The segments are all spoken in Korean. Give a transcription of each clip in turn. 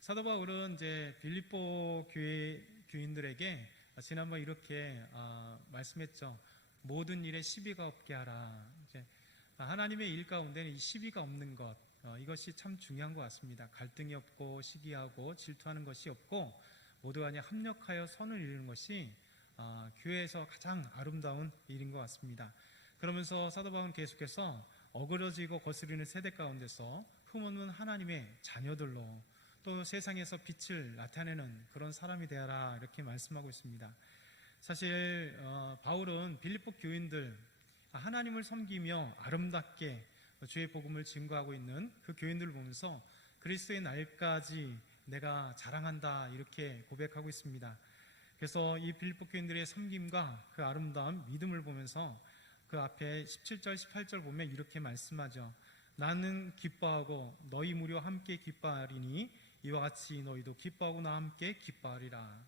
사도 바울은 이제 빌립보 교회 교인들에게 지난번 이렇게 말씀했죠. 모든 일에 시비가 없게 하라. 이제 하나님의 일 가운데는 이 시비가 없는 것, 이것이 참 중요한 것 같습니다. 갈등이 없고 시기하고 질투하는 것이 없고 모두가 그냥 합력하여 선을 이루는 것이 교회에서 가장 아름다운 일인 것 같습니다. 그러면서 사도 바울은 계속해서 어그러지고 거스르는 세대 가운데서 흠없는 하나님의 자녀들로 또 세상에서 빛을 나타내는 그런 사람이 되어라, 이렇게 말씀하고 있습니다. 사실 바울은 빌립보 교인들, 하나님을 섬기며 아름답게 주의 복음을 증거하고 있는 그 교인들을 보면서 그리스도의 날까지 내가 자랑한다, 이렇게 고백하고 있습니다. 그래서 이 빌립보 교인들의 섬김과 그 아름다운 믿음을 보면서 그 앞에 17절 18절 보면 이렇게 말씀하죠. 나는 기뻐하고 너희 무려 함께 기뻐하리니 이와 같이 너희도 기뻐하고 나와 함께 기뻐하리라.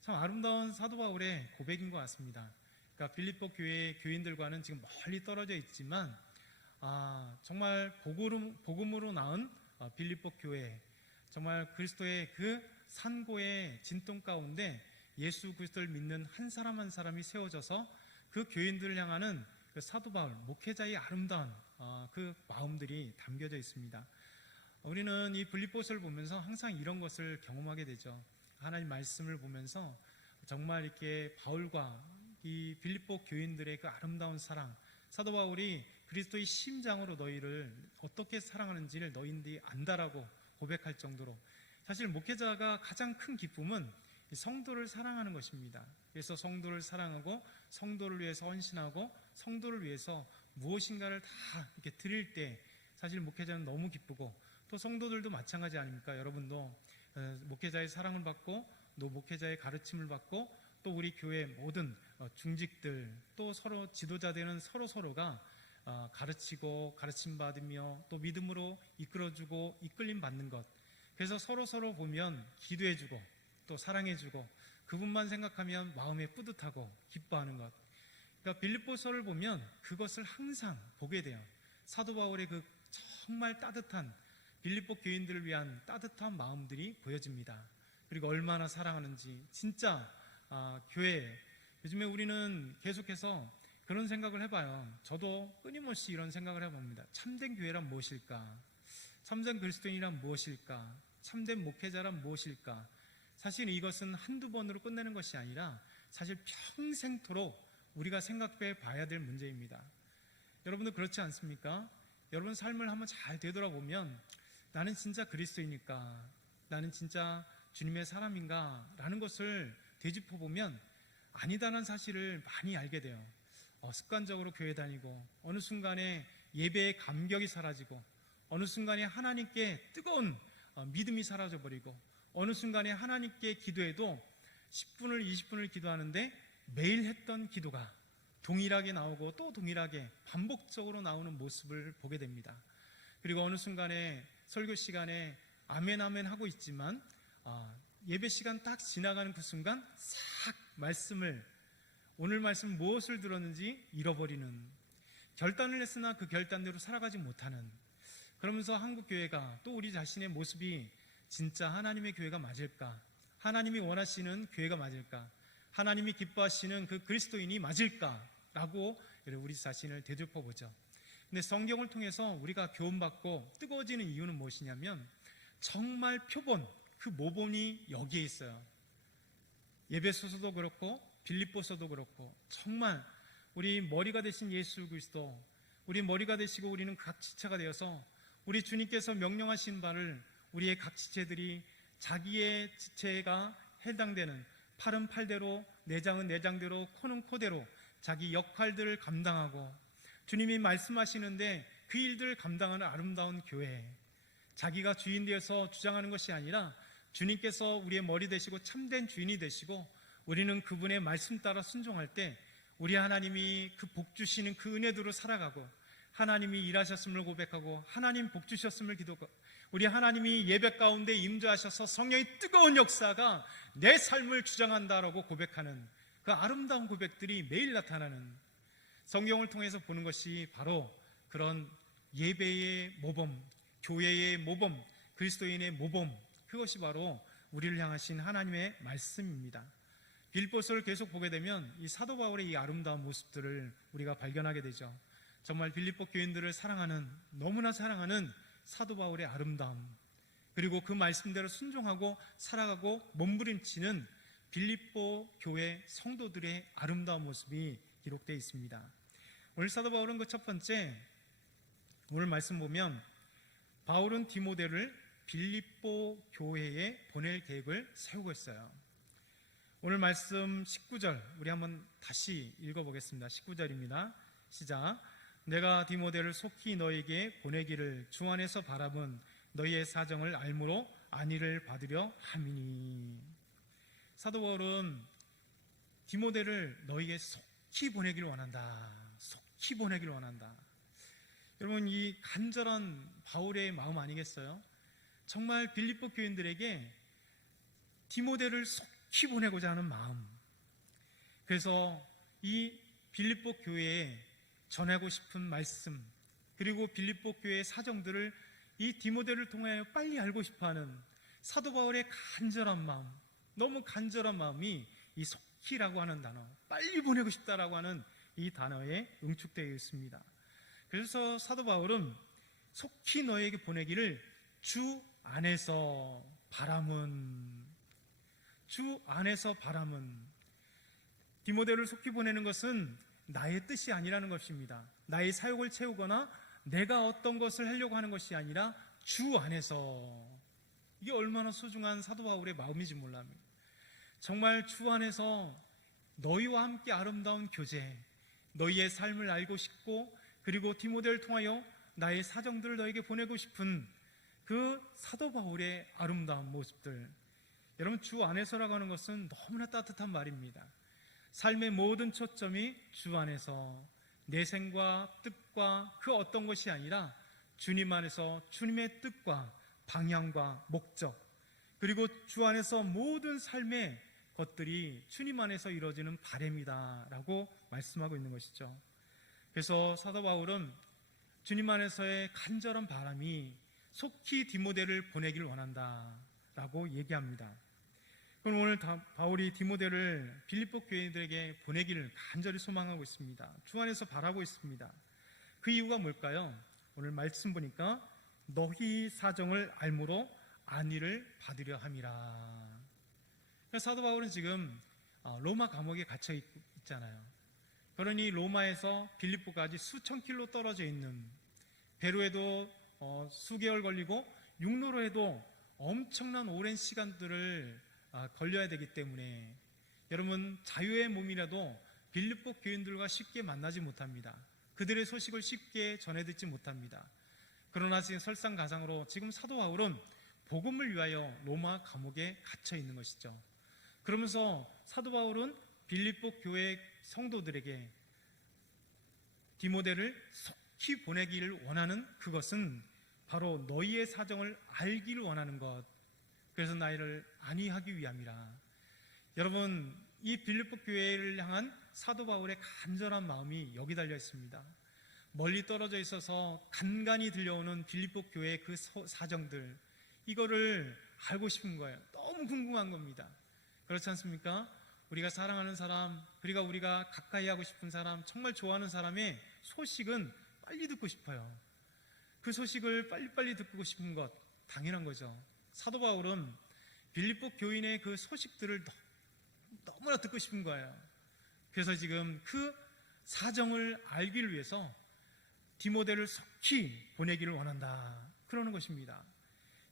참 아름다운 사도 바울의 고백인 것 같습니다. 그러니까 빌립보 교회 교인들과는 지금 멀리 떨어져 있지만 정말 복음으로 낳은 빌립보 교회, 정말 그리스도의 그 산고의 진동 가운데 예수 그리스도를 믿는 한 사람 한 사람이 세워져서 그 교인들을 향하는 그 사도 바울 목회자의 아름다운 그 마음들이 담겨져 있습니다. 우리는 이 빌립보서를 보면서 항상 이런 것을 경험하게 되죠. 하나님 말씀을 보면서 정말 이렇게 바울과 이 빌립보 교인들의 그 아름다운 사랑, 사도 바울이 그리스도의 심장으로 너희를 어떻게 사랑하는지를 너희들이 안다라고 고백할 정도로, 사실 목회자가 가장 큰 기쁨은 성도를 사랑하는 것입니다. 그래서 성도를 사랑하고 성도를 위해서 헌신하고 성도를 위해서 무엇인가를 다 이렇게 드릴 때 사실 목회자는 너무 기쁘고, 또 성도들도 마찬가지 아닙니까? 여러분도 목회자의 사랑을 받고 또 목회자의 가르침을 받고 또 우리 교회 모든 중직들 또 서로 지도자 되는 서로가 가르치고 가르침 받으며 또 믿음으로 이끌어주고 이끌림 받는 것, 그래서 서로 보면 기도해주고 또 사랑해주고 그분만 생각하면 마음에 뿌듯하고 기뻐하는 것. 그러니까 빌립보서를 보면 그것을 항상 보게 돼요. 사도 바울의 그 정말 따뜻한 빌립보 교인들을 위한 따뜻한 마음들이 보여집니다. 그리고 얼마나 사랑하는지 진짜 교회, 요즘에 우리는 계속해서 그런 생각을 해봐요. 저도 끊임없이 이런 생각을 해봅니다. 참된 교회란 무엇일까? 참된 그리스도인이란 무엇일까? 참된 목회자란 무엇일까? 사실 이것은 한두 번으로 끝내는 것이 아니라 사실 평생토록 우리가 생각해 봐야 될 문제입니다. 여러분도 그렇지 않습니까? 여러분 삶을 한번 잘 되돌아보면 나는 진짜 그리스도이니까, 나는 진짜 주님의 사람인가? 라는 것을 되짚어보면 아니다라는 사실을 많이 알게 돼요. 습관적으로 교회 다니고 어느 순간에 예배의 감격이 사라지고 어느 순간에 하나님께 뜨거운 믿음이 사라져버리고 어느 순간에 하나님께 기도해도 10분을 20분을 기도하는데 매일 했던 기도가 동일하게 나오고 또 동일하게 반복적으로 나오는 모습을 보게 됩니다. 그리고 어느 순간에 설교 시간에 아멘 아멘 하고 있지만 예배 시간 딱 지나가는 그 순간 싹 말씀을, 오늘 말씀 무엇을 들었는지 잃어버리는, 결단을 했으나 그 결단대로 살아가지 못하는, 그러면서 한국교회가 또 우리 자신의 모습이 진짜 하나님의 교회가 맞을까? 하나님이 원하시는 교회가 맞을까? 하나님이 기뻐하시는 그 그리스도인이 맞을까? 라고 우리 자신을 되짚어보죠. 근데 성경을 통해서 우리가 교훈받고 뜨거워지는 이유는 무엇이냐면 정말 표본, 그 모본이 여기에 있어요. 에베소서도 그렇고 빌립보서도 그렇고 정말 우리 머리가 되신 예수 그리스도, 우리 머리가 되시고 우리는 각 지체가 되어서 우리 주님께서 명령하신 바를 우리의 각 지체들이 자기의 지체가 해당되는 팔은 팔대로, 내장은 내장대로, 코는 코대로 자기 역할들을 감당하고 주님이 말씀하시는데 그 일들을 감당하는 아름다운 교회, 자기가 주인 되어서 주장하는 것이 아니라 주님께서 우리의 머리 되시고 참된 주인이 되시고 우리는 그분의 말씀 따라 순종할 때 우리 하나님이 그 복 주시는 그 은혜대로 살아가고 하나님이 일하셨음을 고백하고 하나님 복 주셨음을 기도하고 우리 하나님이 예배 가운데 임재하셔서 성령의 뜨거운 역사가 내 삶을 주장한다라고 고백하는 그 아름다운 고백들이 매일 나타나는, 성경을 통해서 보는 것이 바로 그런 예배의 모범, 교회의 모범, 그리스도인의 모범, 그것이 바로 우리를 향하신 하나님의 말씀입니다. 빌립보서를 계속 보게 되면 이 사도 바울의 이 아름다운 모습들을 우리가 발견하게 되죠. 정말 빌립보 교인들을 사랑하는, 너무나 사랑하는 사도 바울의 아름다움, 그리고 그 말씀대로 순종하고 살아가고 몸부림치는 빌립보 교회 성도들의 아름다운 모습이 기록되어 있습니다. 오늘 사도 바울은 그 첫 번째, 오늘 말씀 보면 바울은 디모데를 빌립보 교회에 보낼 계획을 세우고 있어요. 오늘 말씀 19절 우리 한번 다시 읽어보겠습니다. 19절입니다. 시작. 내가 디모데를 속히 너에게 보내기를 주 안에서 바라본 너희의 사정을 알므로 안위를 받으려 함이니. 사도 바울은 디모데를 너희에게 속히 보내기를 원한다. 속히 보내기를 원한다. 여러분, 이 간절한 바울의 마음 아니겠어요? 정말 빌립보 교인들에게 디모데를 속히 보내고자 하는 마음. 그래서 이 빌립보 교회에 전하고 싶은 말씀, 그리고 빌립보 교회의 사정들을 이 디모데를 통하여 빨리 알고 싶어하는 사도 바울의 간절한 마음, 너무 간절한 마음이 이 속히라고 하는 단어, 빨리 보내고 싶다라고 하는 이 단어에 응축되어 있습니다. 그래서 사도 바울은 속히 너에게 보내기를 주 안에서 바람은, 주 안에서 바람은, 디모데를 속히 보내는 것은 나의 뜻이 아니라는 것입니다. 나의 사욕을 채우거나 내가 어떤 것을 하려고 하는 것이 아니라 주 안에서. 이게 얼마나 소중한 사도 바울의 마음인지 몰랍니다. 정말 주 안에서 너희와 함께 아름다운 교제, 너희의 삶을 알고 싶고, 그리고 디모데를 통하여 나의 사정들을 너에게 보내고 싶은 그 사도 바울의 아름다운 모습들. 여러분, 주 안에서라고 하는 것은 너무나 따뜻한 말입니다. 삶의 모든 초점이 주 안에서, 내 생과 뜻과 그 어떤 것이 아니라 주님 안에서 주님의 뜻과 방향과 목적, 그리고 주 안에서 모든 삶의 것들이 주님 안에서 이루어지는 바람이다라고 말씀하고 있는 것이죠. 그래서 사도 바울은 주님 안에서의 간절한 바람이 속히 디모데를 보내기를 원한다라고 얘기합니다. 그럼 오늘 바울이 디모데를 빌립보 교인들에게 보내기를 간절히 소망하고 있습니다. 주 안에서 바라고 있습니다. 그 이유가 뭘까요? 오늘 말씀 보니까 너희 사정을 알므로 안위를 받으려 함이라. 사도 바울은 지금 로마 감옥에 갇혀 있잖아요. 그러니 로마에서 빌립보까지 수천 킬로 떨어져 있는, 배로 해도 수개월 걸리고 육로로 해도 엄청난 오랜 시간들을 걸려야 되기 때문에 여러분, 자유의 몸이라도 빌립보 교인들과 쉽게 만나지 못합니다. 그들의 소식을 쉽게 전해 듣지 못합니다. 그러나 지금 설상가상으로 지금 사도 바울은 복음을 위하여 로마 감옥에 갇혀 있는 것이죠. 그러면서 사도 바울은 빌립보 교회 성도들에게 디모데를 속히 보내기를 원하는 그것은 바로 너희의 사정을 알기를 원하는 것, 그래서 나이를 안위하기 위함이라. 여러분, 이 빌립보 교회를 향한 사도 바울의 간절한 마음이 여기 달려 있습니다. 멀리 떨어져 있어서 간간히 들려오는 빌립보 교회의 그 사정들, 이거를 알고 싶은 거예요. 너무 궁금한 겁니다. 그렇지 않습니까? 우리가 사랑하는 사람, 그리고 우리가 가까이 하고 싶은 사람, 정말 좋아하는 사람의 소식은 빨리 듣고 싶어요. 그 소식을 빨리빨리 듣고 싶은 것 당연한 거죠. 사도 바울은 빌립보 교인의 그 소식들을 너무나 듣고 싶은 거예요. 그래서 지금 그 사정을 알기를 위해서 디모데를 속히 보내기를 원한다, 그러는 것입니다.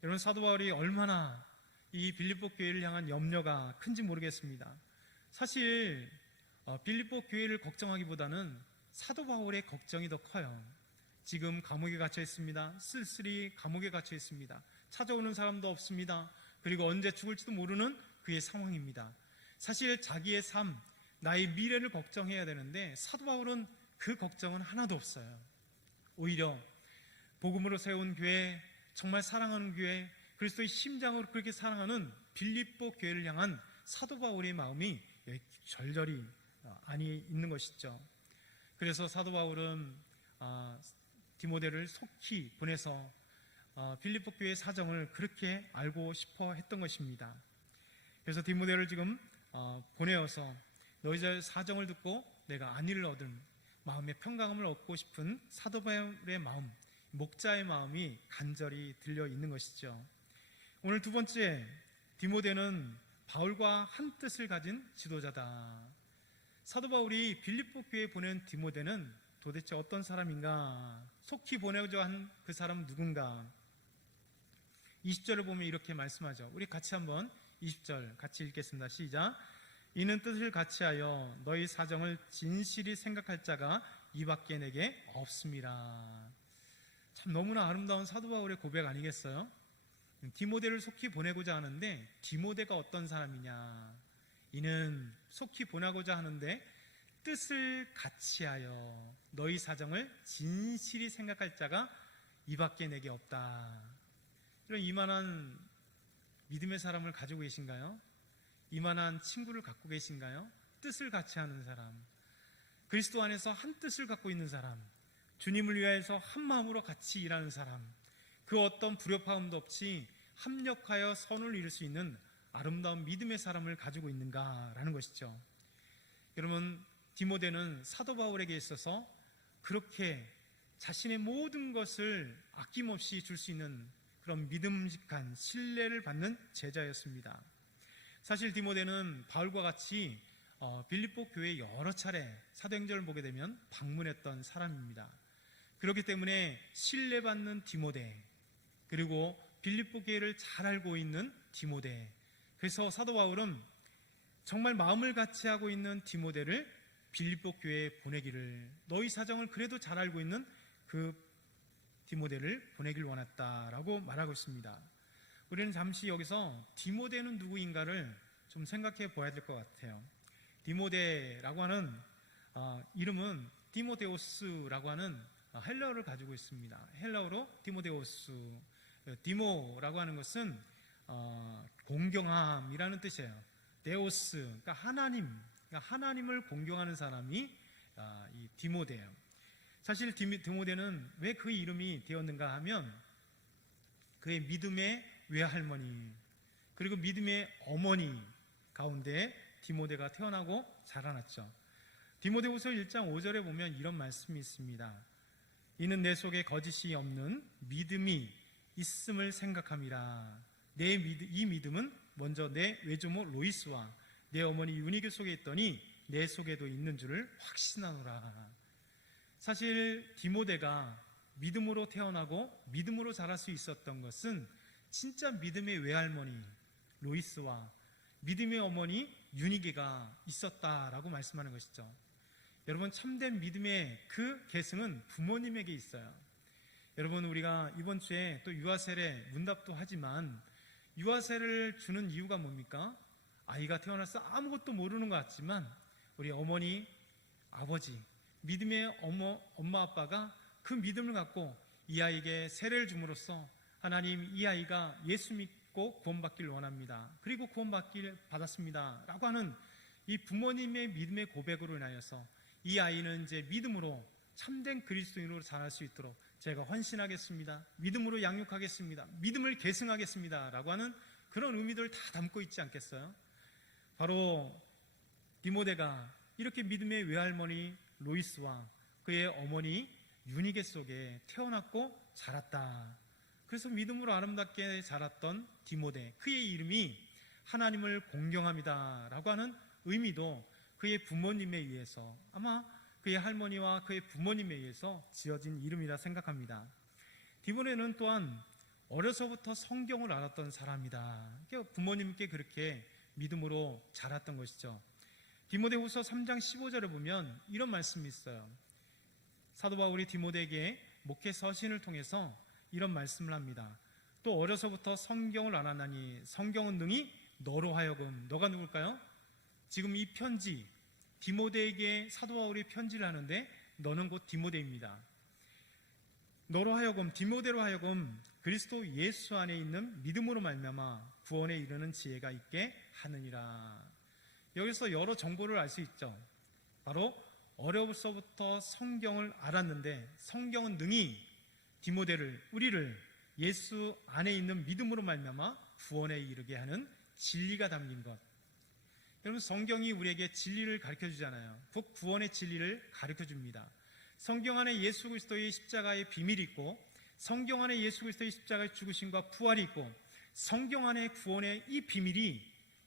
여러분, 사도 바울이 얼마나 이 빌립보 교회를 향한 염려가 큰지 모르겠습니다. 사실 빌립보 교회를 걱정하기보다는 사도 바울의 걱정이 더 커요. 지금 감옥에 갇혀 있습니다. 쓸쓸히 감옥에 갇혀 있습니다. 찾아오는 사람도 없습니다. 그리고 언제 죽을지도 모르는 그의 상황입니다. 사실 자기의 삶, 나의 미래를 걱정해야 되는데 사도 바울은 그 걱정은 하나도 없어요. 오히려 복음으로 세운 교회, 정말 사랑하는 교회, 그리스도의 심장으로 그렇게 사랑하는 빌립보 교회를 향한 사도 바울의 마음이 절절히 안이 있는 것이죠. 그래서 사도 바울은 디모데를 속히 보내서 빌립보 교회 사정을 그렇게 알고 싶어 했던 것입니다. 그래서 디모데를 지금 보내어서 너희들 사정을 듣고 내가 안위를 얻은 마음의 평강함을 얻고 싶은 사도 바울의 마음, 목자의 마음이 간절히 들려 있는 것이죠. 오늘 두 번째, 디모데는 바울과 한 뜻을 가진 지도자다. 사도 바울이 빌립보 교회에 보낸 디모데는 도대체 어떤 사람인가? 속히 보내고자 한 그 사람은 누군가? 20절을 보면 이렇게 말씀하죠. 우리 같이 한번 20절 같이 읽겠습니다. 시작. 이는 뜻을 같이하여 너희 사정을 진실히 생각할 자가 이밖에 내게 없습니다. 참 너무나 아름다운 사도 바울의 고백 아니겠어요? 디모데를 속히 보내고자 하는데 디모데가 어떤 사람이냐? 이는 속히 보내고자 하는데 뜻을 같이하여 너희 사정을 진실히 생각할 자가 이밖에 내게 없다. 이런 이만한 믿음의 사람을 가지고 계신가요? 이만한 친구를 갖고 계신가요? 뜻을 같이 하는 사람, 그리스도 안에서 한 뜻을 갖고 있는 사람, 주님을 위하여서 한 마음으로 같이 일하는 사람, 그 어떤 불협화음도 없이 합력하여 선을 이룰 수 있는 아름다운 믿음의 사람을 가지고 있는가라는 것이죠. 여러분, 디모데는 사도 바울에게 있어서 그렇게 자신의 모든 것을 아낌없이 줄 수 있는 그런 믿음직한 신뢰를 받는 제자였습니다. 사실 디모데는 바울과 같이 빌립보 교회에 여러 차례 사도행전을 보게 되면 방문했던 사람입니다. 그렇기 때문에 신뢰받는 디모데, 그리고 빌립보 교회를 잘 알고 있는 디모데, 그래서 사도 바울은 정말 마음을 같이 하고 있는 디모데를 빌립보 교회에 보내기를, 너희 사정을 그래도 잘 알고 있는 그 디모데를 보내길 원했다라고 말하고 있습니다. 우리는 잠시 여기서 디모데는 누구인가를 좀 생각해 보아야 될 것 같아요. 디모데라고 하는 이름은 디모데오스라고 하는 헬라어를 가지고 있습니다. 헬라어로 디모데오스, 디모라고 하는 것은 공경함이라는 뜻이에요. 데오스, 그러니까 하나님을 공경하는 사람이 이 디모데예요. 사실 디모데는 왜 그 이름이 되었는가 하면 그의 믿음의 외할머니, 그리고 믿음의 어머니 가운데 디모데가 태어나고 자라났죠. 디모데후서 1장 5절에 보면 이런 말씀이 있습니다. 이는 내 속에 거짓이 없는 믿음이 있음을 생각함이라. 이 믿음은 먼저 내 외조모 로이스와 내 어머니 유니게 속에 있더니 내 속에도 있는 줄을 확신하노라. 사실 디모데가 믿음으로 태어나고 믿음으로 자랄 수 있었던 것은 진짜 믿음의 외할머니 로이스와 믿음의 어머니 유니게가 있었다라고 말씀하는 것이죠. 여러분, 참된 믿음의 그 계승은 부모님에게 있어요. 여러분, 우리가 이번 주에 또 유아세례 문답도 하지만 유아세례를 주는 이유가 뭡니까? 아이가 태어나서 아무것도 모르는 것 같지만 우리 어머니, 아버지, 믿음의 엄마 아빠가 그 믿음을 갖고 이 아이에게 세례를 줌으로써 하나님, 이 아이가 예수 믿고 구원받기를 원합니다. 그리고 구원받기를 받았습니다 라고 하는 이 부모님의 믿음의 고백으로 인하여서 이 아이는 이제 믿음으로 참된 그리스도인으로 자랄 수 있도록 제가 헌신하겠습니다, 믿음으로 양육하겠습니다, 믿음을 계승하겠습니다 라고 하는 그런 의미들을 다 담고 있지 않겠어요? 바로 디모데가 이렇게 믿음의 외할머니 로이스와 그의 어머니 유니게 속에 태어났고 자랐다. 그래서 믿음으로 아름답게 자랐던 디모데, 그의 이름이 하나님을 공경합니다 라고 하는 의미도 그의 부모님에 의해서, 아마 그의 할머니와 그의 부모님에 의해서 지어진 이름이라 생각합니다. 디모데는 또한 어려서부터 성경을 알았던 사람이다. 부모님께 그렇게 믿음으로 자랐던 것이죠. 디모데후서 3장 15절에 보면 이런 말씀이 있어요. 사도 바울이 디모데에게 목회 서신을 통해서 이런 말씀을 합니다. 또 어려서부터 성경을 알았나니 성경은 능히 너로 하여금, 너가 누굴까요? 지금 이 편지, 디모데에게 사도 바울이 편지를 하는데 너는 곧 디모데입니다. 너로 하여금, 디모데로 하여금 그리스도 예수 안에 있는 믿음으로 말미암아 구원에 이르는 지혜가 있게 하느니라. 여기서 여러 정보를 알 수 있죠. 바로 어려서부터 성경을 알았는데 성경은 능히 디모데를, 우리를 예수 안에 있는 믿음으로 말미암아 구원에 이르게 하는 진리가 담긴 것. 여러분, 성경이 우리에게 진리를 가르쳐 주잖아요. 곧 구원의 진리를 가르쳐 줍니다. 성경 안에 예수 그리스도의 십자가의 비밀이 있고, 성경 안에 예수 그리스도의 십자가의 죽으심과 부활이 있고, 성경 안에 구원의 이 비밀이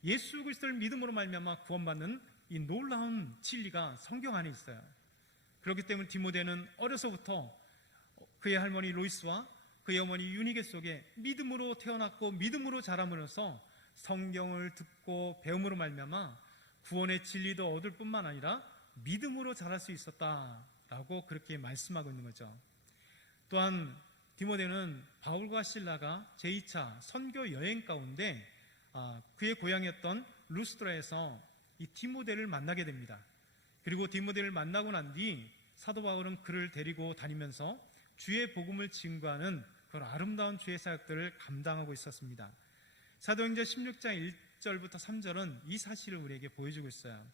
예수 그리스도를 믿음으로 말미암아 구원받는 이 놀라운 진리가 성경 안에 있어요. 그렇기 때문에 디모데는 어려서부터 그의 할머니 로이스와 그의 어머니 유니게 속에 믿음으로 태어났고 믿음으로 자람으로써 성경을 듣고 배움으로 말미암아 구원의 진리도 얻을 뿐만 아니라 믿음으로 자랄 수 있었다라고 그렇게 말씀하고 있는 거죠. 또한 디모데는 바울과 실라가 제2차 선교 여행 가운데 그의 고향이었던 루스드라에서 이 디모데를 만나게 됩니다. 그리고 디모데를 만나고 난 뒤 사도 바울은 그를 데리고 다니면서 주의 복음을 증거하는 그런 아름다운 주의 사역들을 감당하고 있었습니다. 사도행전 16장 1절부터 3절은 이 사실을 우리에게 보여주고 있어요.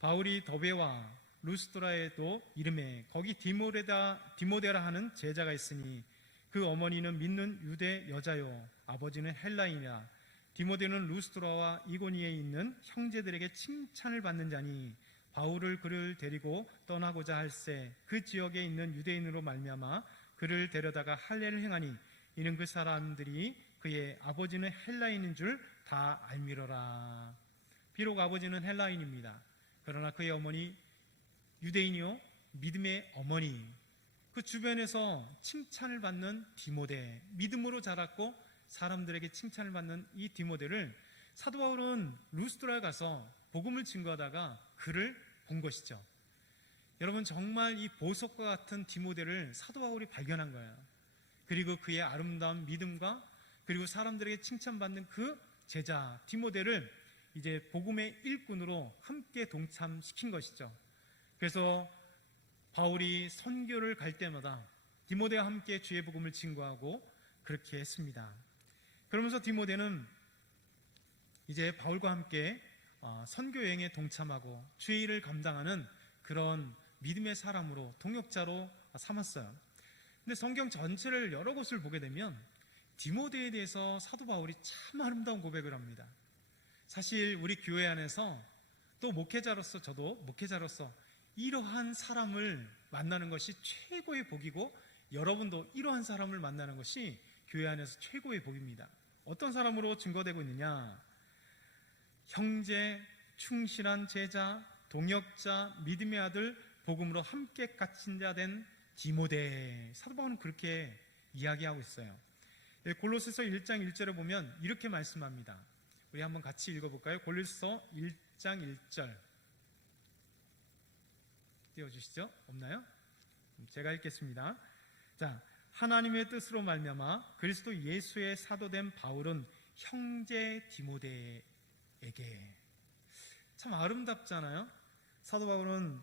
바울이 더베와 루스드라에도 이름에 거기 디모데라 하는 제자가 있으니 그 어머니는 믿는 유대 여자요 아버지는 헬라인이라. 디모데는 루스드라와 이고니에 있는 형제들에게 칭찬을 받는 자니 바울을 그를 데리고 떠나고자 할새 그 지역에 있는 유대인으로 말미암아 그를 데려다가 할례를 행하니 이는 그 사람들이 그의 아버지는 헬라인인 줄 다 알미러라. 비록 아버지는 헬라인입니다. 그러나 그의 어머니 유대인이요 믿음의 어머니, 그 주변에서 칭찬을 받는 디모데, 믿음으로 자랐고 사람들에게 칭찬을 받는 이 디모데를 사도 바울은 루스드라에 가서 복음을 증거하다가 그를 본 것이죠. 여러분, 정말 이 보석과 같은 디모데를 사도 바울이 발견한 거예요. 그리고 그의 아름다운 믿음과 그리고 사람들에게 칭찬받는 그 제자 디모데를 이제 복음의 일꾼으로 함께 동참시킨 것이죠. 그래서 바울이 선교를 갈 때마다 디모데와 함께 주의 복음을 증거하고 그렇게 했습니다. 그러면서 디모데는 이제 바울과 함께 선교 여행에 동참하고 주의 일을 감당하는 그런 믿음의 사람으로 동역자로 삼았어요. 근데 성경 전체를 여러 곳을 보게 되면 디모데에 대해서 사도 바울이 참 아름다운 고백을 합니다. 사실 우리 교회 안에서 또 목회자로서, 저도 목회자로서 이러한 사람을 만나는 것이 최고의 복이고 여러분도 이러한 사람을 만나는 것이 교회 안에서 최고의 복입니다. 어떤 사람으로 증거되고 있느냐? 형제, 충실한 제자, 동역자, 믿음의 아들, 복음으로 함께 갇힌 자 된 디모데. 사도 바울은 그렇게 이야기하고 있어요. 골로새서 1장 1절에 보면 이렇게 말씀합니다. 우리 한번 같이 읽어볼까요? 골로새서 1장 1절 띄워주시죠. 없나요? 제가 읽겠습니다. 자, 하나님의 뜻으로 말미암아 그리스도 예수의 사도된 바울은 형제 디모데에게. 참 아름답잖아요. 사도 바울은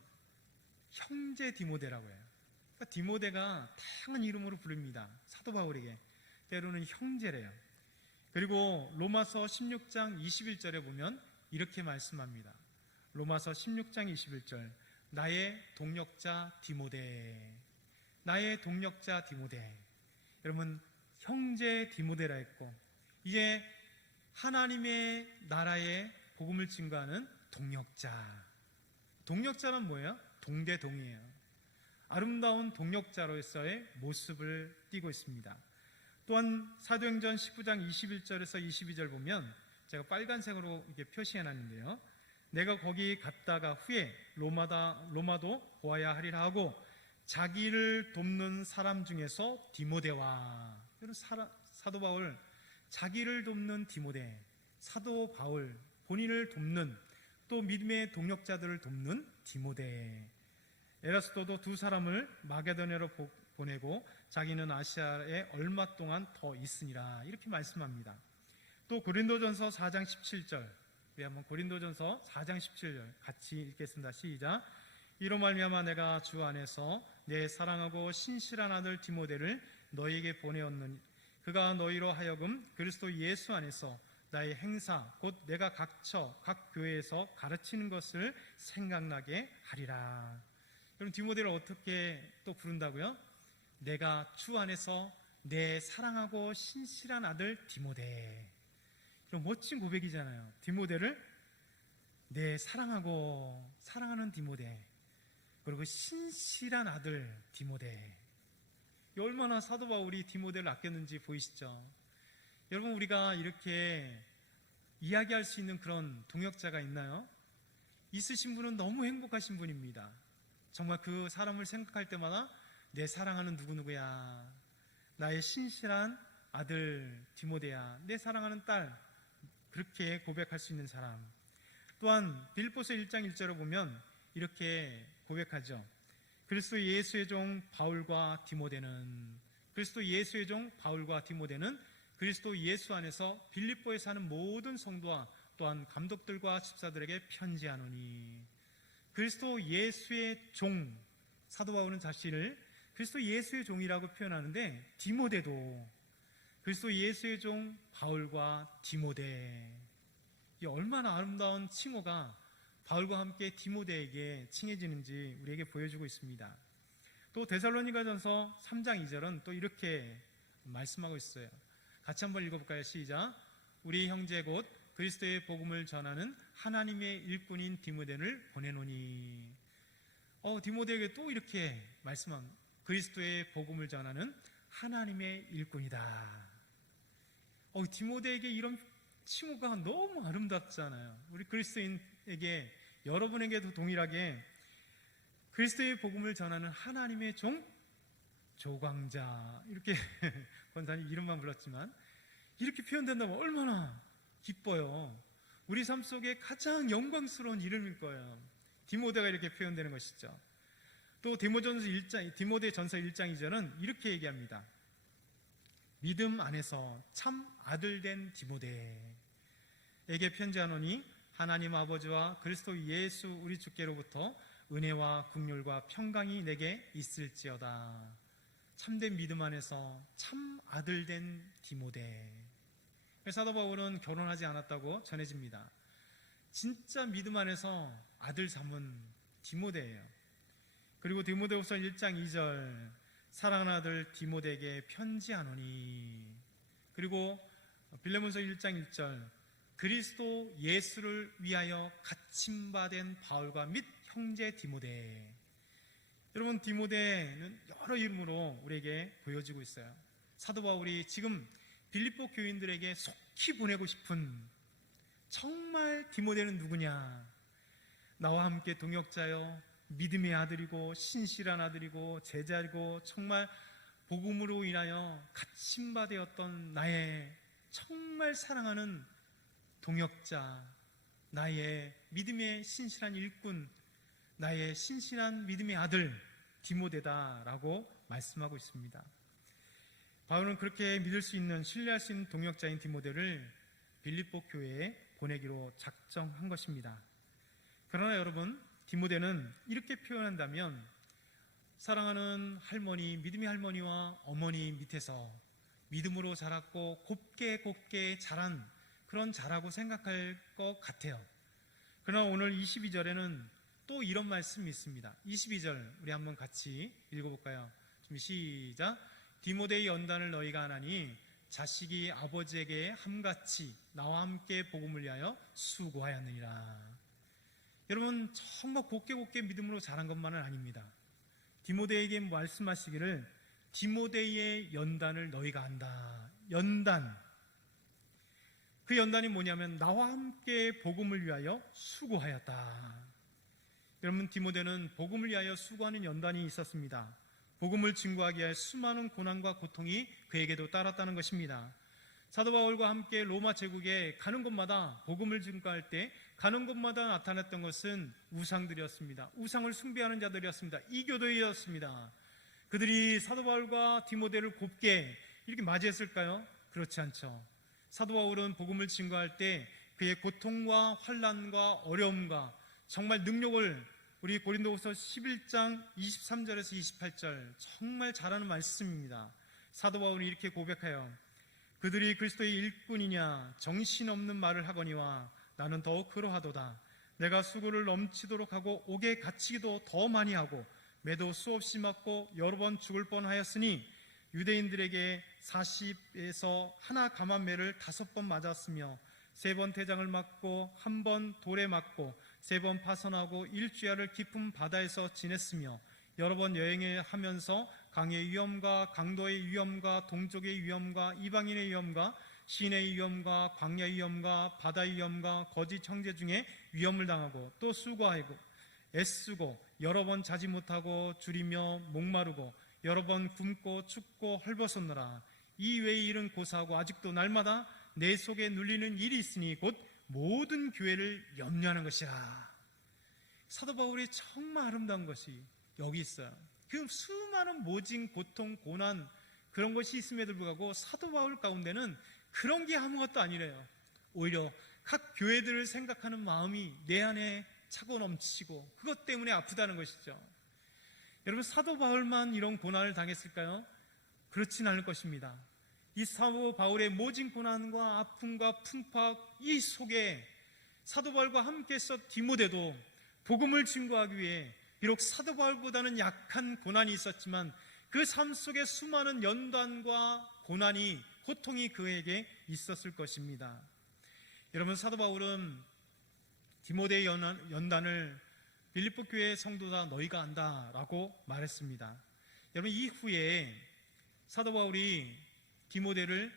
형제 디모데라고 해요. 그러니까 디모데가 다양한 이름으로 부릅니다. 사도 바울에게 때로는 형제래요. 그리고 로마서 16장 21절에 보면 이렇게 말씀합니다. 로마서 16장 21절 나의 동역자 디모데, 나의 동역자 디모데. 여러분, 형제 디모데라 했고 이제 하나님의 나라의 복음을 증거하는 동역자. 동역자는 뭐예요? 동대동이에요. 아름다운 동역자로서의 모습을 띠고 있습니다. 또한 사도행전 19장 21절에서 22절 보면 제가 빨간색으로 이렇게 표시해 놨는데요. 내가 거기 갔다가 후에 로마도 보아야 하리라 하고 자기를 돕는 사람 중에서 디모데와, 사도 바울, 자기를 돕는 디모데, 사도 바울, 본인을 돕는 또 믿음의 동역자들을 돕는 디모데. 에라스도도 두 사람을 마게도냐로 보내고 자기는 아시아에 얼마 동안 더 있으니라. 이렇게 말씀합니다. 또 고린도전서 4장 17절, 우리 한번 고린도전서 4장 17절 같이 읽겠습니다. 시작. 이로 말미암아 내가 주 안에서 내 사랑하고 신실한 아들 디모데를 너희에게 보내었느니 그가 너희로 하여금 그리스도 예수 안에서 나의 행사 곧 내가 각 교회에서 가르치는 것을 생각나게 하리라. 그럼 디모데를 어떻게 또 부른다고요? 내가 주 안에서 내 사랑하고 신실한 아들 디모데. 이런 멋진 고백이잖아요. 디모데를 내 사랑하는 디모데, 그리고 신실한 아들 디모데. 얼마나 사도 바울이 디모데를 아꼈는지 보이시죠? 여러분, 우리가 이렇게 이야기할 수 있는 그런 동역자가 있나요? 있으신 분은 너무 행복하신 분입니다. 정말 그 사람을 생각할 때마다 내 사랑하는 누구누구야, 나의 신실한 아들 디모데야, 내 사랑하는 딸, 그렇게 고백할 수 있는 사람. 또한 빌립보서 1장 1절을 보면 이렇게 고백하죠. 그리스도 예수의 종 바울과 디모데는, 그리스도 예수의 종 바울과 디모데는 그리스도 예수 안에서 빌립보에 사는 모든 성도와 또한 감독들과 집사들에게 편지하노니. 그리스도 예수의 종, 사도 바울은 자신을 그리스도 예수의 종이라고 표현하는데, 디모데도 그리스도 예수의 종 바울과 디모데. 이 얼마나 아름다운 칭호가 바울과 함께 디모데에게 칭해지는지 우리에게 보여주고 있습니다. 또 데살로니가전서 3장 2절은 또 이렇게 말씀하고 있어요. 같이 한번 읽어볼까요? 시작. 우리 형제 곧 그리스도의 복음을 전하는 하나님의 일꾼인 디모데를 보내노니. 디모데에게 또 이렇게 말씀한, 그리스도의 복음을 전하는 하나님의 일꾼이다. 디모데에게 이런 칭호가 너무 아름답잖아요. 우리 그리스도인에게, 여러분에게도 동일하게 그리스도의 복음을 전하는 하나님의 종 조광자, 이렇게 권사님 이름만 불렀지만 이렇게 표현된다면 얼마나 기뻐요. 우리 삶 속에 가장 영광스러운 이름일 거예요. 디모데가 이렇게 표현되는 것이죠. 또 디모데전서 1장 2절은 이렇게 얘기합니다. 믿음 안에서 참 아들된 디모데에게 편지하노니 하나님 아버지와 그리스도 예수 우리 주께로부터 은혜와 긍휼과 평강이 내게 있을지어다. 참된 믿음 안에서 참 아들된 디모데. 사도 바울은 결혼하지 않았다고 전해집니다. 진짜 믿음 안에서 아들 삼은 디모데예요. 그리고 디모데후서 1장 2절, 사랑하는 아들 디모데에게 편지하노니. 그리고 빌레몬서 1장 1절, 그리스도 예수를 위하여 갇힘받은 바울과 및 형제 디모데. 여러분, 디모데는 여러 이름으로 우리에게 보여지고 있어요. 사도 바울이 지금 빌립보 교인들에게 속히 보내고 싶은, 정말 디모데는 누구냐? 나와 함께 동역자요, 믿음의 아들이고 신실한 아들이고 제자이고 정말 복음으로 인하여 갇힘받았던 나의 정말 사랑하는 동역자, 나의 믿음의 신실한 일꾼, 나의 신실한 믿음의 아들 디모데다라고 말씀하고 있습니다. 바울은 그렇게 믿을 수 있는, 신뢰할 수 있는 동역자인 디모데를 빌립보 교회에 보내기로 작정한 것입니다. 그러나 여러분, 디모데는 이렇게 표현한다면 사랑하는 할머니, 믿음의 할머니와 어머니 밑에서 믿음으로 자랐고 곱게 자란 그런 자라고 생각할 것 같아요. 그러나 오늘 22절에는 또 이런 말씀이 있습니다. 22절 우리 한번 같이 읽어볼까요? 시작. 디모데의 연단을 너희가 하나니 자식이 아버지에게 함같이 나와 함께 복음을 위하여 수고하였느니라. 여러분, 정말 곱게 믿음으로 자란 것만은 아닙니다. 디모데에게 말씀하시기를 디모데의 연단을 너희가 한다. 연단, 그 연단이 뭐냐면 나와 함께 복음을 위하여 수고하였다. 여러분, 디모데는 복음을 위하여 수고하는 연단이 있었습니다. 복음을 증거하기 위해 수많은 고난과 고통이 그에게도 따랐다는 것입니다. 사도 바울과 함께 로마 제국에 가는 곳마다 복음을 증거할 때 가는 곳마다 나타났던 것은 우상들이었습니다. 우상을 숭배하는 자들이었습니다. 이교도였습니다. 그들이 사도 바울과 디모데를 곱게 이렇게 맞이했을까요? 그렇지 않죠. 사도 바울은 복음을 증거할 때 그의 고통과 환난과 어려움과 정말 능력을, 우리 고린도후서 11장 23절에서 28절 정말 잘하는 말씀입니다. 사도 바울이 이렇게 고백해요. 그들이 그리스도의 일꾼이냐 정신없는 말을 하거니와 나는 더욱 그러하도다. 내가 수고를 넘치도록 하고 옥에 갇히기도 더 많이 하고 매도 수없이 맞고 여러 번 죽을 뻔하였으니 유대인들에게 40에서 하나 감한 매를 5번 맞았으며 3번 태장을 맞고 1번 돌에 맞고 3번 파선하고 일주야를 깊은 바다에서 지냈으며 여러 번 여행을 하면서 강의 위험과 강도의 위험과 동족의 위험과 이방인의 위험과 시내의 위험과 광야의 위험과 바다의 위험과 거짓 형제 중에 위험을 당하고 또 수고하고 애쓰고 여러 번 자지 못하고 줄이며 목마르고 여러 번 굶고 춥고 헐벗었노라. 이 외의 일은 고사하고 아직도 날마다 내 속에 눌리는 일이 있으니 곧 모든 교회를 염려하는 것이라. 사도 바울이 정말 아름다운 것이 여기 있어요. 그 수많은 모진, 고통, 고난 그런 것이 있음에도 불구하고 사도 바울 가운데는 그런 게 아무것도 아니래요. 오히려 각 교회들을 생각하는 마음이 내 안에 차고 넘치고 그것 때문에 아프다는 것이죠. 여러분, 사도 바울만 이런 고난을 당했을까요? 그렇진 않을 것입니다. 이 사도 바울의 모진 고난과 아픔과 풍파 이 속에 사도 바울과 함께해서 디모데도 복음을 증거하기 위해 비록 사도 바울보다는 약한 고난이 있었지만 그 삶 속에 수많은 연단과 고난이, 고통이 그에게 있었을 것입니다. 여러분, 사도 바울은 디모데의 연단을 빌립보 교회의 성도다 너희가 안다라고 말했습니다. 여러분, 이후에 사도 바울이 디모데를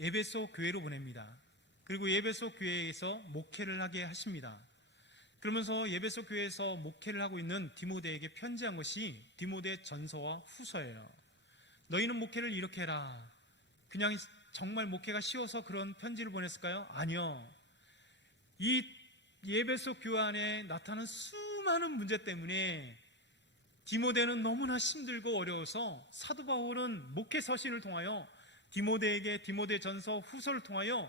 에베소 교회로 보냅니다. 그리고 에베소 교회에서 목회를 하게 하십니다. 그러면서 에베소 교회에서 목회를 하고 있는 디모데에게 편지한 것이 디모데 전서와 후서예요. 너희는 목회를 이렇게 해라. 그냥 정말 목회가 쉬워서 그런 편지를 보냈을까요? 아니요. 이 에베소 교회 안에 나타난 수많은 문제 때문에 디모데는 너무나 힘들고 어려워서 사도 바울은 목회 서신을 통하여 디모데에게 디모데 전서 후서를 통하여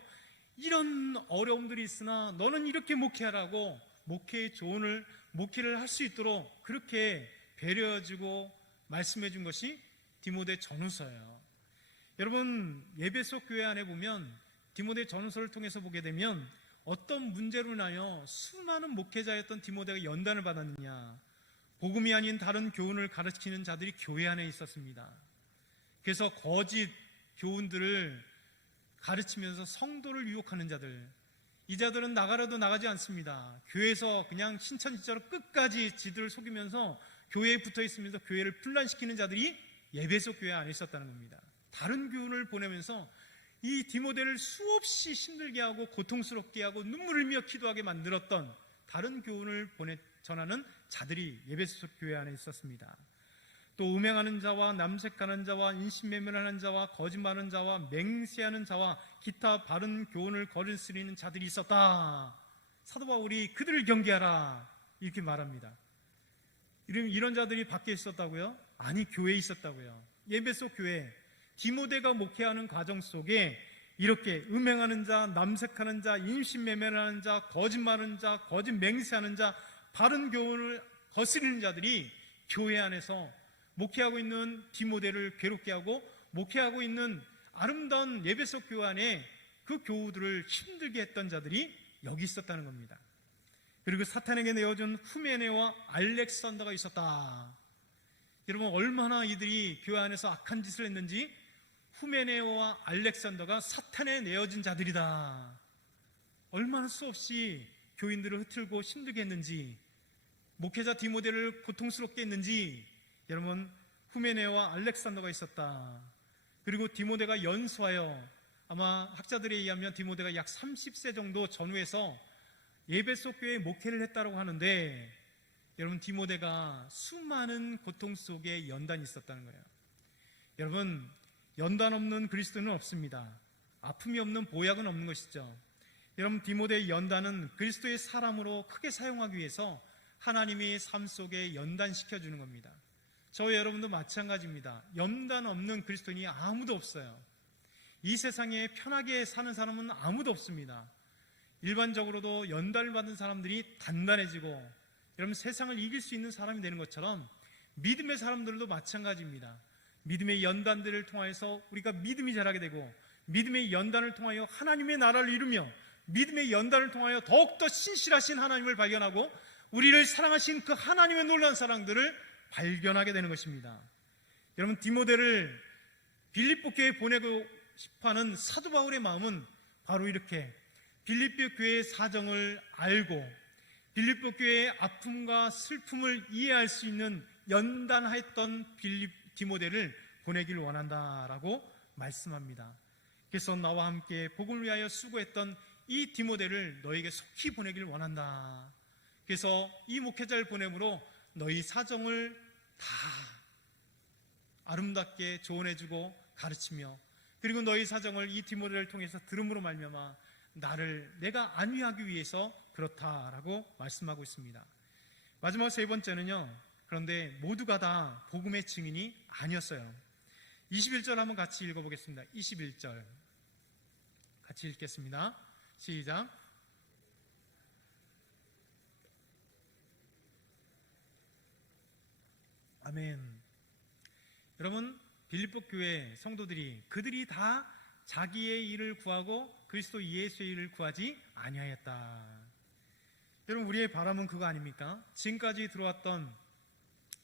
이런 어려움들이 있으나 너는 이렇게 목회하라고 목회의 조언을, 목회를 할 수 있도록 그렇게 배려해주고 말씀해 준 것이 디모데 전후서예요. 여러분, 에베소 교회 안에 보면 디모데 전후서를 통해서 보게 되면 어떤 문제로 인하여 수많은 목회자였던 디모데가 연단을 받았느냐, 복음이 아닌 다른 교훈을 가르치는 자들이 교회 안에 있었습니다. 그래서 거짓 교훈들을 가르치면서 성도를 유혹하는 자들, 이 자들은 나가라도 나가지 않습니다. 교회에서 그냥 신천지처럼 끝까지 지들을 속이면서 교회에 붙어 있으면서 교회를 분란시키는 자들이 에베소 교회 안에 있었다는 겁니다. 다른 교훈을 보내면서 이 디모데를 수없이 힘들게 하고 고통스럽게 하고 눈물을 흘며 기도하게 만들었던 다른 교훈을 전하는 자들이 에베소 교회 안에 있었습니다. 또 음행하는 자와 남색하는 자와 인신매매하는 자와 거짓말하는 자와 맹세하는 자와 기타 바른 교훈을 거스르는 자들이 있었다. 사도 바울이 그들을 경계하라 이렇게 말합니다. 이런 자들이 밖에 있었다고요? 아니, 교회에 있었다고요. 에베소 교회 디모데가 목회하는 과정 속에 이렇게 음행하는 자, 남색하는 자, 인신매매하는 자, 거짓말하는 자, 거짓 맹세하는 자, 바른 교훈을 거스르는 자들이 교회 안에서 목회하고 있는 디모데를 괴롭게 하고 목회하고 있는 아름다운 에베소 교회 안에 그 교우들을 힘들게 했던 자들이 여기 있었다는 겁니다. 그리고 사탄에게 내어준 후메네와 알렉산더가 있었다. 여러분, 얼마나 이들이 교회 안에서 악한 짓을 했는지 후메네와 알렉산더가 사탄에 내어진 자들이다. 얼마나 수없이 교인들을 흐트르고 힘들게 했는지, 목회자 디모데를 고통스럽게 했는지. 여러분, 후메네와 알렉산더가 있었다. 그리고 디모데가 연수하여, 아마 학자들에 의하면 디모데가 약 30세 정도 전후에서 에베소 교회에 목회를 했다고 하는데, 여러분, 디모데가 수많은 고통 속에 연단이 있었다는 거예요. 여러분, 연단 없는 그리스도는 없습니다. 아픔이 없는 보약은 없는 것이죠. 여러분, 디모데의 연단은 그리스도의 사람으로 크게 사용하기 위해서 하나님이 삶 속에 연단시켜주는 겁니다. 저와 여러분도 마찬가지입니다. 연단 없는 그리스도인이 아무도 없어요. 이 세상에 편하게 사는 사람은 아무도 없습니다. 일반적으로도 연단을 받은 사람들이 단단해지고 여러분, 세상을 이길 수 있는 사람이 되는 것처럼 믿음의 사람들도 마찬가지입니다. 믿음의 연단들을 통해서 우리가 믿음이 자라게 되고, 믿음의 연단을 통하여 하나님의 나라를 이루며, 믿음의 연단을 통하여 더욱더 신실하신 하나님을 발견하고 우리를 사랑하신 그 하나님의 놀라운 사랑들을 발견하게 되는 것입니다. 여러분, 디모데를 빌립보 교회에 보내고 싶어하는 사도 바울의 마음은 바로 이렇게 빌립보 교회의 사정을 알고 빌립보 교회의 아픔과 슬픔을 이해할 수 있는 연단하였던 디모데를 보내길 원한다라고 말씀합니다. 그래서 나와 함께 복음을 위하여 수고했던 이 디모데를 너에게 속히 보내길 원한다. 그래서 이 목회자를 보내므로 너희 사정을 다 아름답게 조언해주고 가르치며 그리고 너희 사정을 이 디모데를 통해서 들음으로 말미암아 내가 안위하기 위해서 그렇다라고 말씀하고 있습니다. 마지막 세 번째는요, 그런데 모두가 다 복음의 증인이 아니었어요. 21절 한번 같이 읽어보겠습니다. 21절 같이 읽겠습니다. 시작. 아멘. 여러분, 빌립보 교회 성도들이 그들이 다 자기의 일을 구하고 그리스도 예수의 일을 구하지 아니하였다. 여러분, 우리의 바람은 그거 아닙니까? 지금까지 들어왔던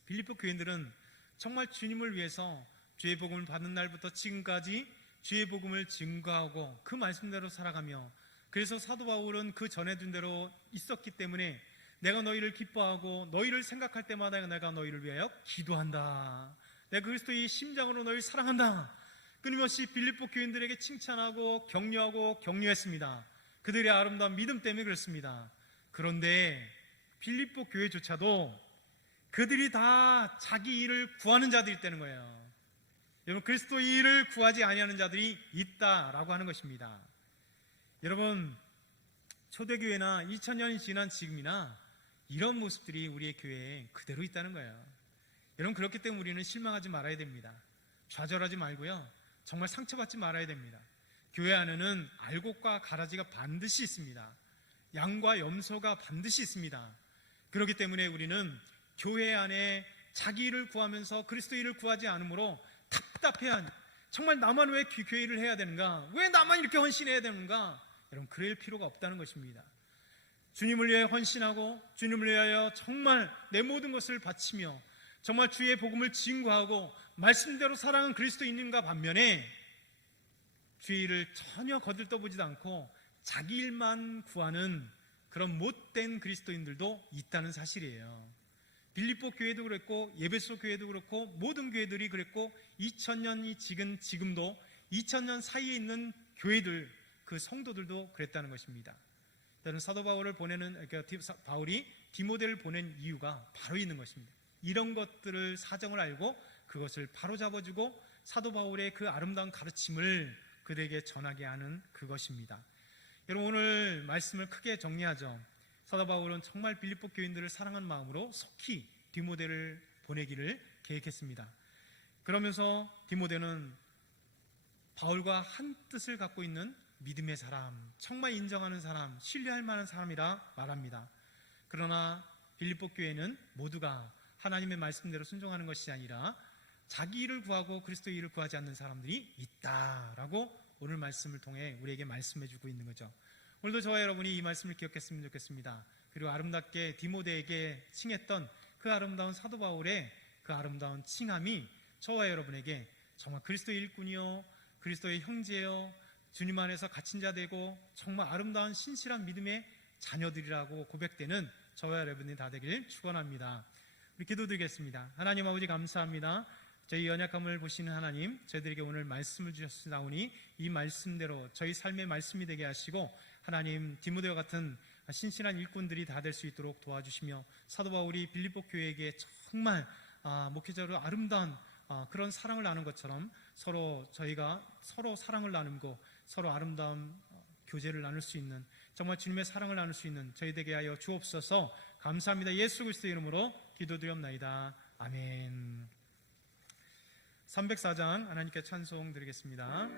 빌립보 교인들은 정말 주님을 위해서 주의 복음을 받는 날부터 지금까지 주의 복음을 증거하고 그 말씀대로 살아가며, 그래서 사도 바울은 그 전해준 대로 있었기 때문에 내가 너희를 기뻐하고 너희를 생각할 때마다 내가 너희를 위하여 기도한다. 내가 그리스도의 심장으로 너희를 사랑한다. 끊임없이 빌립보 교인들에게 칭찬하고 격려하고 격려했습니다. 그들의 아름다운 믿음 때문에 그렇습니다. 그런데 빌립보 교회조차도 그들이 다 자기 일을 구하는 자들이 있다는 거예요. 여러분, 그리스도의 일을 구하지 아니하는 자들이 있다라고 하는 것입니다. 여러분, 초대교회나 2000년이 지난 지금이나 이런 모습들이 우리의 교회에 그대로 있다는 거예요. 여러분, 그렇기 때문에 우리는 실망하지 말아야 됩니다. 좌절하지 말고요, 정말 상처받지 말아야 됩니다. 교회 안에는 알곡과 가라지가 반드시 있습니다. 양과 염소가 반드시 있습니다. 그렇기 때문에 우리는 교회 안에 자기 일을 구하면서 그리스도 일을 구하지 않으므로 답답해한, 정말 나만 왜 교회 일을 해야 되는가, 왜 나만 이렇게 헌신해야 되는가, 여러분, 그럴 필요가 없다는 것입니다. 주님을 위해 헌신하고 주님을 위하여 정말 내 모든 것을 바치며 정말 주의 복음을 증거하고 말씀대로 살아가는 그리스도인인가 반면에 주의 일을 전혀 거들떠보지도 않고 자기 일만 구하는 그런 못된 그리스도인들도 있다는 사실이에요. 빌립보 교회도 그랬고 에베소 교회도 그렇고 모든 교회들이 그랬고 2000년이 지금도 2000년 사이에 있는 교회들, 그 성도들도 그랬다는 것입니다. 저는 사도 바울을 바울이 디모데를 보낸 이유가 바로 있는 것입니다. 이런 것들을 사정을 알고 그것을 바로잡아주고 사도 바울의 그 아름다운 가르침을 그들에게 전하게 하는 그것입니다. 여러분, 오늘 말씀을 크게 정리하죠. 사도 바울은 정말 빌립보 교인들을 사랑하는 마음으로 속히 디모데를 보내기를 계획했습니다. 그러면서 디모데는 바울과 한 뜻을 갖고 있는 믿음의 사람, 정말 인정하는 사람, 신뢰할 만한 사람이라 말합니다. 그러나 빌립보 교회는 모두가 하나님의 말씀대로 순종하는 것이 아니라 자기 일을 구하고 그리스도의 일을 구하지 않는 사람들이 있다라고 오늘 말씀을 통해 우리에게 말씀해주고 있는 거죠. 오늘도 저와 여러분이 이 말씀을 기억했으면 좋겠습니다. 그리고 아름답게 디모데에게 칭했던 그 아름다운 사도 바울의 그 아름다운 칭함이 저와 여러분에게 정말 그리스도의 일꾼이요, 그리스도의 형제요, 주님 안에서 갇힌 자 되고 정말 아름다운 신실한 믿음의 자녀들이라고 고백되는 저와 여러분이 다 되길 축원합니다. 우리 기도드리겠습니다. 하나님 아버지, 감사합니다. 저희 연약함을 보시는 하나님, 저희들에게 오늘 말씀을 주셨사오니 이 말씀대로 저희 삶의 말씀이 되게 하시고 하나님, 디모데와 같은 신실한 일꾼들이 다 될 수 있도록 도와주시며 사도 바울이 빌립보 교회에게 정말 목회자로 아름다운 그런 사랑을 나눈 것처럼 저희가 서로 사랑을 나누고 서로 아름다운 교제를 나눌 수 있는, 정말 주님의 사랑을 나눌 수 있는 저희 되게 하여 주옵소서. 감사합니다. 예수 그리스도의 이름으로 기도드렸나이다. 아멘. 304장 하나님께 찬송 드리겠습니다.